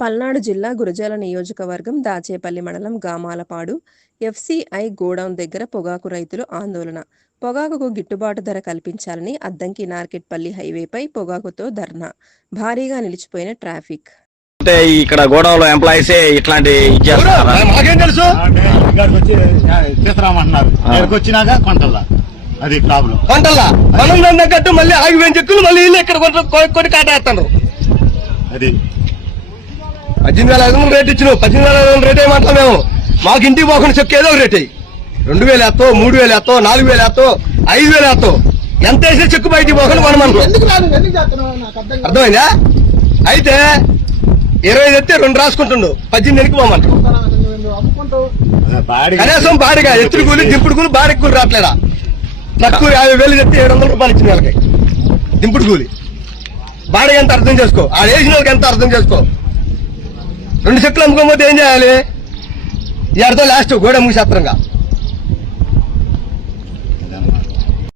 పల్నాడు జిల్లా గురజాల నియోజకవర్గం దాచేపల్లి మండలం గామాలపాడు ఎఫ్సిఐ గోడౌన్ దగ్గర పొగాకు రైతులు ఆందోళన. పొగాకుకు గిట్టుబాటు ధర కల్పించాలని అద్దంకి నార్కెట్పల్లి హైవేపై పొగాకుతో ధర్నా. భారీగా నిలిచిపోయిన ట్రాఫిక్. అంటే ఇక్కడ గోడౌన్లో ఎంప్లాయీస్ ఇట్లాంటి మాకేం తెలుసు తీసుకురామంటున్నారు. వచ్చినాక కొంటల్లా అది ప్రాబ్లం. కొంటల్లా మనం తగ్గట్టు మళ్ళీ ఆగిపోయిన చెక్కులు మళ్ళీ వీళ్ళు ఇక్కడ కొన్ని కాటేస్తున్నారు. అది 18,500 రేట్ ఇచ్చినావు. 18,500 రేట్ ఏమంటా మేము. మాకు ఇంటికి పోకుండా చెక్కు ఏదో రేట్ అయ్యి 2,000 వేస్తావు, 3,000 వేస్తావు, 4,000 వేస్తావు, 5,000 వేస్తావు. ఎంత వేసినా చెక్కు బయటికి పోకుండా మనం అర్థమైందా? అయితే 20 ఎత్తే 2 రాసుకుంటుండు, 18 వెనక్కి పోమంటారు. కనీసం బాడిగా ఎత్తుడు కూలి దింపుడు కూలి బాడికి కూలి రావట్లేదా? తక్కువ 50,000 చెప్తే 700 రూపాయలు ఇచ్చిన వాళ్ళకి దింపుడు కూలి. బాడిగా ఎంత అర్థం చేసుకో, ఆ వేసిన వాళ్ళకి ఎంత అర్థం చేసుకో. 2 చెక్కులు అమ్ముకోకపోతే ఏం చేయాలి? ఈ అర్థం లాస్ట్ గోడ మూసేత్రంగా.